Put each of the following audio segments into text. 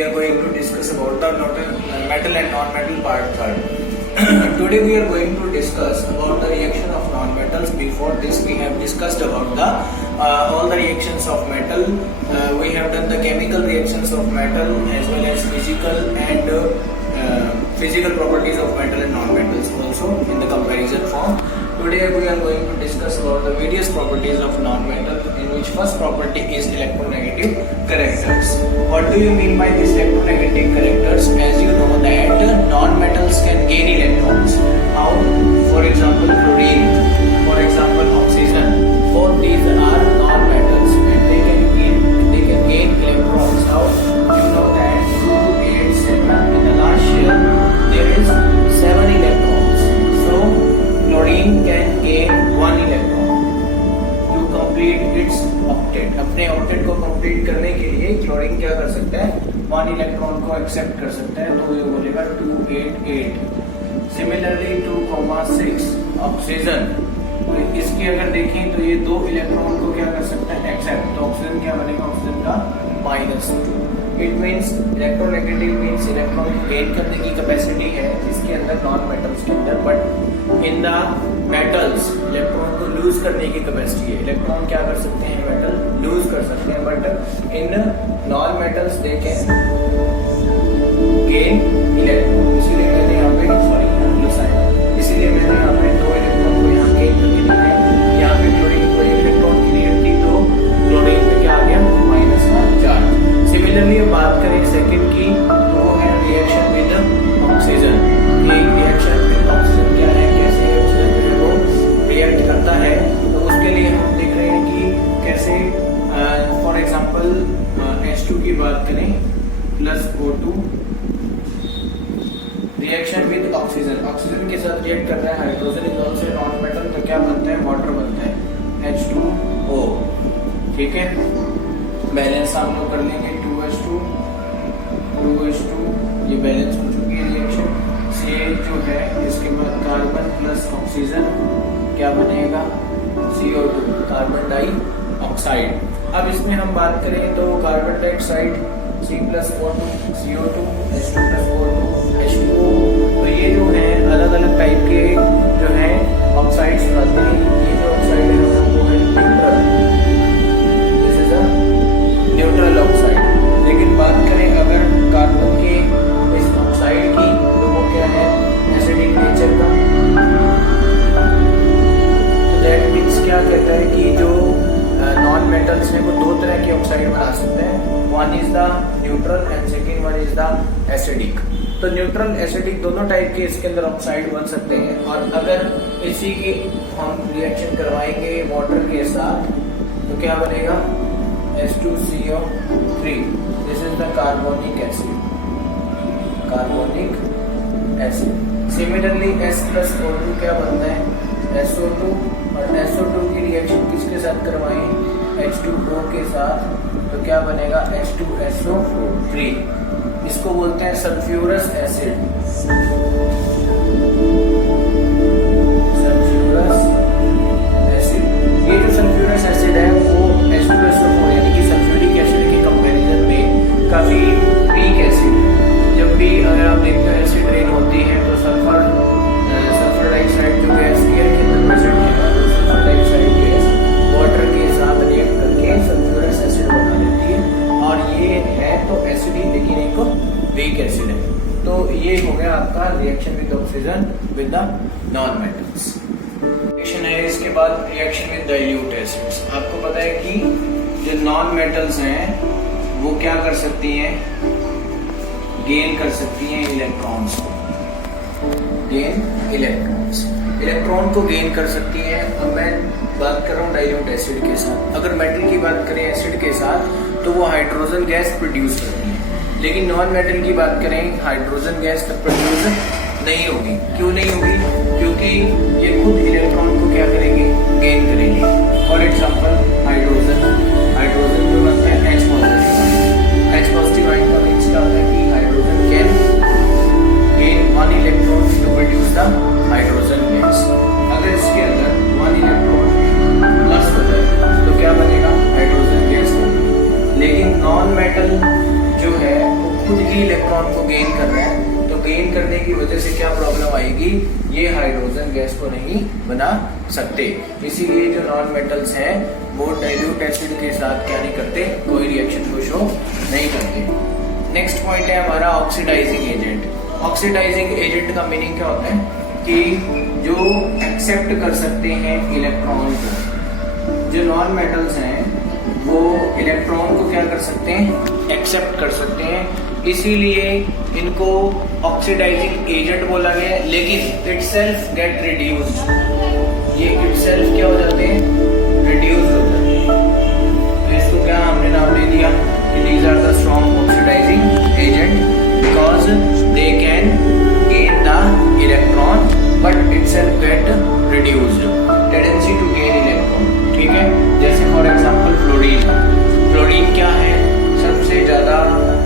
we are going to discuss about the metal and non-metal part third. Today we are going to discuss about the reaction of non-metals. Before this we have discussed about the all the reactions of metal. We have done the chemical reactions of metal as well as physical and physical properties of metal and non-metals also in the comparison form. Today we are going to discuss about the various properties of non-metal, in which first property is electronegative characters. What do you mean by these electronegative characters? As you know that non-metals can gain electrons. How? For example, chlorine, for example, oxygen. Both these are non-metals and they can gain electrons. How? You know that 2, 8, 7 in the last shell there is 7 electrons. So chlorine can gain 1 electron to complete its octet. अपने octet को complete करने के लिए chlorine क्या कर सकता है? 1 electron को एक्सेप्ट कर सकता है, तो ये बोलेगा 2, 8, 8. सिमिलरली 2,6 ऑक्सीजन, तो इसकी अगर देखें तो ये 2 इलेक्ट्रॉन को क्या कर सकता है? एक्सेप्ट. तो ऑक्सीजन क्या बनेगा? ऑक्सीजन का -2. It means electronegative means electron को गेन करने की कैपेसिटी है इसके अंदर, नॉन मेटल्स के अंदर, but in the metals electron को लूज करने की कैपेसिटी है. इलेक्ट्रॉन क्या कर सकते हैं? मेटल लूज कर सकते हैं, but in non metals they can gain electron. इसीलिए मैंने यहाँ पे इसीलिए मैंने यहाँ पे 2 इलेक्ट्रॉन को यहाँ गेन करके दिखाया. यहाँ पे क्लोरीन को 1 इलेक्ट्रॉन की नीड थी, तो क्लोरीन में क्या आ गया? -4. सिमिलरली अब बात करें सेकंड की, तो वो है रिएक्शन विद ऑक्सीजन. एक रिएक्शन विद ऑक्सीजन क्या है, कैसे ऑक्सीजन जो है वो रिएक्ट करता है, तो उसके लिए हम देख रहे हैं कि कैसे. फॉर एग्जांपल H2 की बात करें +O2 reaction with oxygen, oxygen के साथ रिएक्ट कर रहा है hydrogen is also known metal, तो क्या बनता है? वाटर बनता है H2O. ठीक है, बैलेंस हम लोग कर लेंगे 2H2, ये बैलेंस हो चुकी है रिएक्शन. से जो है इसके बाद कार्बन प्लस ऑक्सीजन क्या बनेगा? CO2, carbon dioxide. अब इसमें हम बात करें तो carbon dioxide C+O2, CO2, H2+O2, H2O. तो ये जो है अलग अलग टाइप के जो है ऑक्साइड्स बनाते हैं. ये जो ऑक्साइड है वो है neutral, this is a neutral oxide. लेकिन बात करें अगर कार्बन के इस ऑक्साइड की, तो वो क्या है? एसिडिक नेचर का. तो दैट मीन्स क्या कहता है कि जो नॉन मेटल्स हैं वो 2 तरह के ऑक्साइड बना सकते हैं. One is the neutral and second one is the acidic. तो न्यूट्रल एसिडिक दोनों टाइप के इसके अंदर ऑक्साइड बन सकते हैं. और अगर इसी की हम रिएक्शन करवाएंगे वाटर के साथ, तो क्या बनेगा? H2CO3. This is the carbonic acid, carbonic acid. Similarly S+O2 क्या बनता है? SO2. और SO2 की रिएक्शन किसके साथ करवाएं? H2O के साथ, तो क्या बनेगा? H2SO3. इसको बोलते हैं सल्फ्यूरस एसिड, सल्फ्यूरस एसिड. ये जो सल्फ्यूरस एसिड है वो H2SO4 यानी कि सल्फ्यूरिक एसिड के कंपैरिजन में काफी वीक एसिड है. जब भी अगर आप देखते हो एसिड रेन होती है तो सल्फर डाइऑक्साइड जो गैस एयर के अंदर प्रेजेंट है, तो सल्फर डाइऑक्साइड गैस वाटर के साथ रिएक्ट करके सल्फ्यूरस एसिड बना देती है. और ये है तो एसिडिक, लेकिन एक वीक एसिड है. तो ये हो गया आपका reaction with oxygen with the non metals. Reaction है इसके बाद रिएक्शन विद डाइल्यूट एसिड्स. आपको पता है कि जो नॉन मेटल्स हैं वो क्या कर सकती हैं? गेन कर सकती हैं इलेक्ट्रॉन्स को. गेन इलेक्ट्रॉन्स, इलेक्ट्रॉन को गेन कर सकती है. अब मैं बात कर रहा हूँ डाइल्यूट एसिड के साथ. अगर मेटल की बात करें एसिड के साथ, तो वो हाइड्रोजन गैस प्रोड्यूस करती है. लेकिन नॉन मेटल की बात करें, हाइड्रोजन गैस तक प्रोड्यूस नहीं होगी. क्यों नहीं होगी? क्योंकि ये खुद इलेक्ट्रॉन को क्या करेंगे? गेन करेंगे. फॉर एग्जाम्पल हाइड्रोजन जो बनता है H पॉजिटिव आयन का मीन्स क्या होता है कि hydrogen can gain 1 electron to produce the hydrogen gas. अगर इसके अंदर 1 इलेक्ट्रॉन प्लस हो जाए तो क्या बनेगा? Hydrogen gas. लेकिन नॉन मेटल जो है वो खुद ही इलेक्ट्रॉन को गेन कर रहा है, तो गेन करने की वजह से क्या प्रॉब्लम आएगी, ये हाइड्रोजन गैस को नहीं बना सकते। इसीलिए जो नॉन मेटल्स हैं वो डाइल्यूट एसिड के साथ क्या नहीं करते, कोई रिएक्शन को शो नहीं करते। नेक्स्ट पॉइंट है हमारा ऑक्सीडाइजिंग एजेंट। ऑक्सीडाइजिंग एजेंट का मीनिंग क्या होता है कि जो एक्सेप्ट कर सकते हैं इलेक्ट्रॉन को, जो नॉन मेटल्स हैं वो इलेक्ट्रॉन को क्या कर सकते हैं, एक्सेप्ट कर सकते हैं, इसीलिए इनको ऑक्सीडाइजिंग एजेंट बोला गया है। लेकिन इटसेल्फ गेट रिड्यूस्ड, ये इटसेल्फ क्या हो जाते हैं, रिड्यूस हो जाते हैं। तो इसको क्या हमने नाम दे दिया, these are the strong oxidizing agent because they can gain the electron but itself get reduced, tendency to gain electron, ठीक है। जैसे फॉर एग्जांपल फ्लोरीन, फ्लोरीन क्या है, सबसे ज्यादा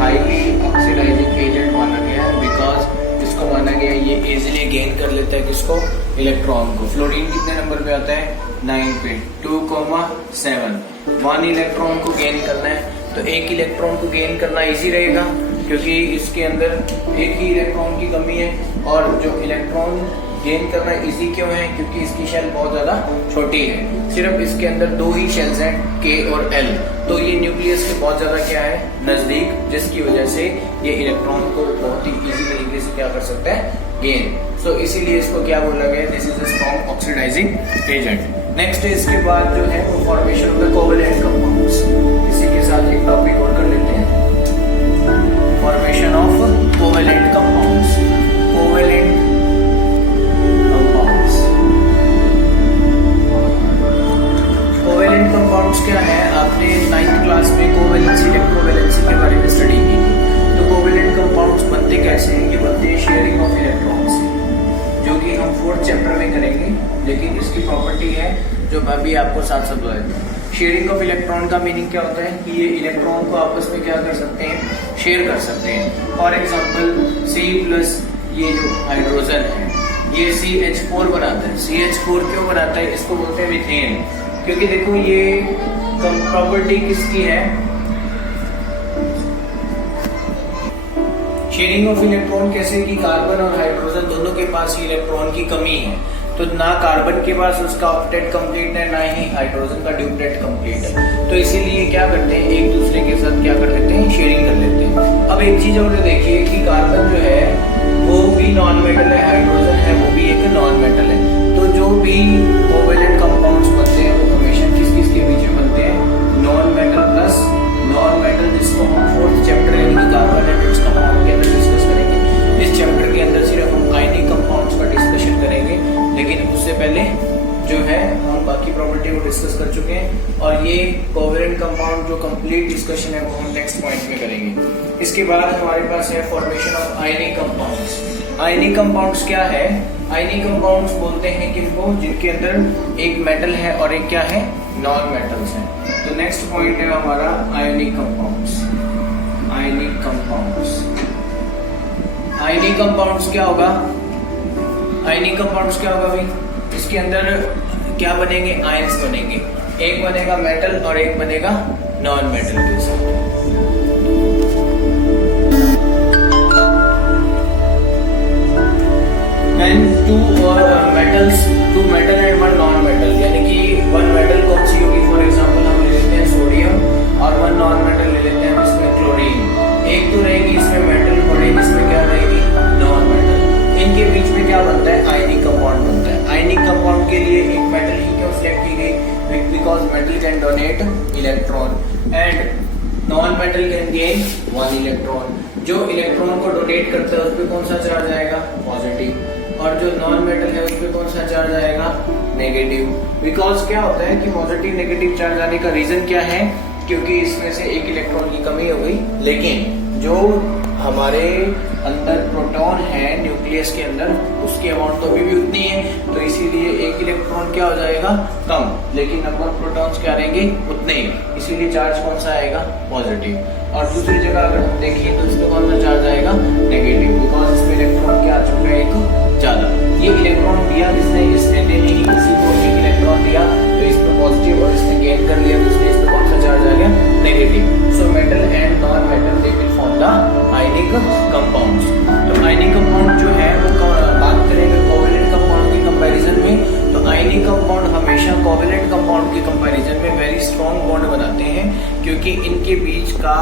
हाईली ऑक्सीडाइजिंग एजेंट माना गया है बिकॉज इसको माना गया है ये इजीली गेन कर लेता है किसको, इलेक्ट्रॉन को। फ्लोरीन कितने नंबर पे आता है, 9 पे, 2,7। 1 इलेक्ट्रॉन को गेन करना है, तो एक इलेक्ट्रॉन को गेन करना इजी रहेगा क्योंकि इसके अंदर एक ही इलेक्ट्रॉन की कमी है। और जो इलेक्ट्रॉन गेन करना इजी क्यों है, क्योंकि इसकी शेल बहुत ज्यादा छोटी है, सिर्फ इसके अंदर 2 ही शेल्स हैं, K और L, तो ये न्यूक्लियस के बहुत ज्यादा क्या है, नजदीक, जिसकी वजह से ये इलेक्ट्रॉन को बहुत ही इजी तरीके से क्या कर सकता है, गेन। सो इसीलिए इसको क्या बोला गया, this is a strong oxidising agent. Next इसके बाद जो है वो formation of the covalent compounds. इसी के साथ एक टॉपिक और कर लेते हैं, formation of covalent compounds. Covalent compounds, covalent compounds क्या है, आपने 9th क्लास में कोवेलेंसी इलेक्ट्रोवैलेंसी के बारे में स्टडी की। तो कोवेलेंट कंपाउंड्स बनते कैसे हैं, ये बनते हैं शेयरिंग ऑफ इलेक्ट्रॉन्स से, जो कि हम 4th चैप्टर में करेंगे, लेकिन इसकी प्रॉपर्टी है जो अभी आपको साथ साथ बताया। शेयरिंग ऑफ इलेक्ट्रॉन का मीनिंग क्या होता है कि ये इलेक्ट्रॉन को आपस में क्या कर सकते हैं, शेयर कर सकते हैं। फॉर एग्जांपल C+ ये जो हाइड्रोजन है ये CH4 बनाता है। CH4 क्यों बनाता है, इसको बोलते हैं मीथेन, क्योंकि देखो ये प्रॉपर्टी किसकी है, शेयरिंग ऑफ इलेक्ट्रॉन कैसे कि कार्बन और हाइड्रोजन दोनों के पास इलेक्ट्रॉन की कमी है, तो ना कार्बन के पास उसका ऑक्टेट कंप्लीट है, ना ही हाइड्रोजन का ड्यूप्लेट कंप्लीट है, तो इसीलिए क्या करते हैं, एक दूसरे के साथ क्या कर लेते हैं, शेयरिंग कर लेते हैं। अब एक चीज और देखिए कि कार्बन जो है वो भी नॉन मेटल है, हाइड्रोजन है वो भी एक नॉन मेटल है, तो जो भी कोवेलेंट कंपाउंड्स बनते हैं वो हमेशा किस किस के बीच में बनते हैं, non metal plus non metal, जिसको हम 4th चैप्टर यानी कि कार्बन एंड इट्स कंपाउंड के अंदर डिस्कस करेंगे। इस चैप्टर के अंदर सिर्फ हम आयनिक कंपाउंड्स का डिस्कशन करेंगे, लेकिन उससे पहले जो है हम बाकी प्रॉपर्टी को डिस्कस कर चुके हैं, और ये कोवेलेंट कंपाउंड जो कंप्लीट डिस्कशन है वो हम नेक्स्ट पॉइंट में करेंगे। इसके बाद हमारे पास है formation of ionic compounds. Ionic compounds क्या है, आयनिक कंपाउंड्स बोलते हैं किनको, जिनके अंदर एक मेटल है और एक क्या है, नॉन मेटल्स हैं। तो नेक्स्ट पॉइंट है हमारा ionic compounds. Ionic compounds, ionic compounds क्या होगा, आयनिक कंपाउंड्स क्या होगा भाई, इसके अंदर क्या बनेंगे, आयंस बनेंगे, एक बनेगा मेटल और एक बनेगा नॉन मेटल के साथ। And two metal and 1 non metal, यानी कि 1 मेटल कौन सी होगी, फॉर एग्जांपल हम ले लेते हैं सोडियम, और 1 नॉन मेटल ले लेते हैं जिसमें क्लोरीन। एक तो रहेगी इसमें मेटल और एक इसमें क्या रहेगी, नॉन मेटल। इनके बीच में क्या बनता है, आयनिक कंपाउंड बनता है। आयनिक कंपाउंड के लिए एक मेटल ही क्यों सिलेक्ट की गई, because metal can donate electron and non metal can gain 1 electron. जो इलेक्ट्रॉन को डोनेट करता है उस पर कौन सा चार्ज आएगा, पॉजिटिव, और जो नॉन मेटल है उस पर कौन सा चार्ज आएगा, नेगेटिव। बिकॉज क्या होता है कि पॉजिटिव नेगेटिव चार्ज आने का रीजन क्या है, क्योंकि इसमें से एक इलेक्ट्रॉन की कमी हो गई, लेकिन जो हमारे अंदर प्रोटॉन है न्यूक्लियस के अंदर उसकी अमाउंट तो अभी भी उतनी है, तो इसीलिए एक इलेक्ट्रॉन क्या हो जाएगा, कम, लेकिन नंबर ऑफ प्रोटॉन्स क्या रहेंगे, उतने ही, इसीलिए चार्ज कौन सा आएगा, पॉजिटिव। और दूसरी जगह अगर हम देखें तो इसमें कौन सा चार्ज आएगा, नेगेटिव, बिकॉज इसमें इलेक्ट्रॉन क्या आ चुका है, एक ज्यादा। ये इलेक्ट्रॉन दिया किसने, इसने नहीं, इसी को एक इलेक्ट्रॉन दिया तो इसमें पॉजिटिव और इसने गेन कर लिया, तो इसलिए इसमें कौन सा चार्ज आ गया, negative. So metal and non metal they will form the ionic compound हमेशा कोवेलेंट कंपाउंड के कंपैरिजन में वेरी स्ट्रॉन्ग बॉन्ड बनाते हैं, क्योंकि इनके बीच का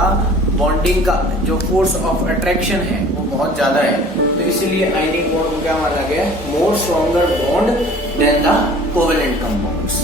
बॉन्डिंग का जो फोर्स ऑफ अट्रैक्शन है वो बहुत ज्यादा है। तो इसीलिए आयनिक बॉन्ड को क्या माना गया, more stronger bond than the covalent compounds.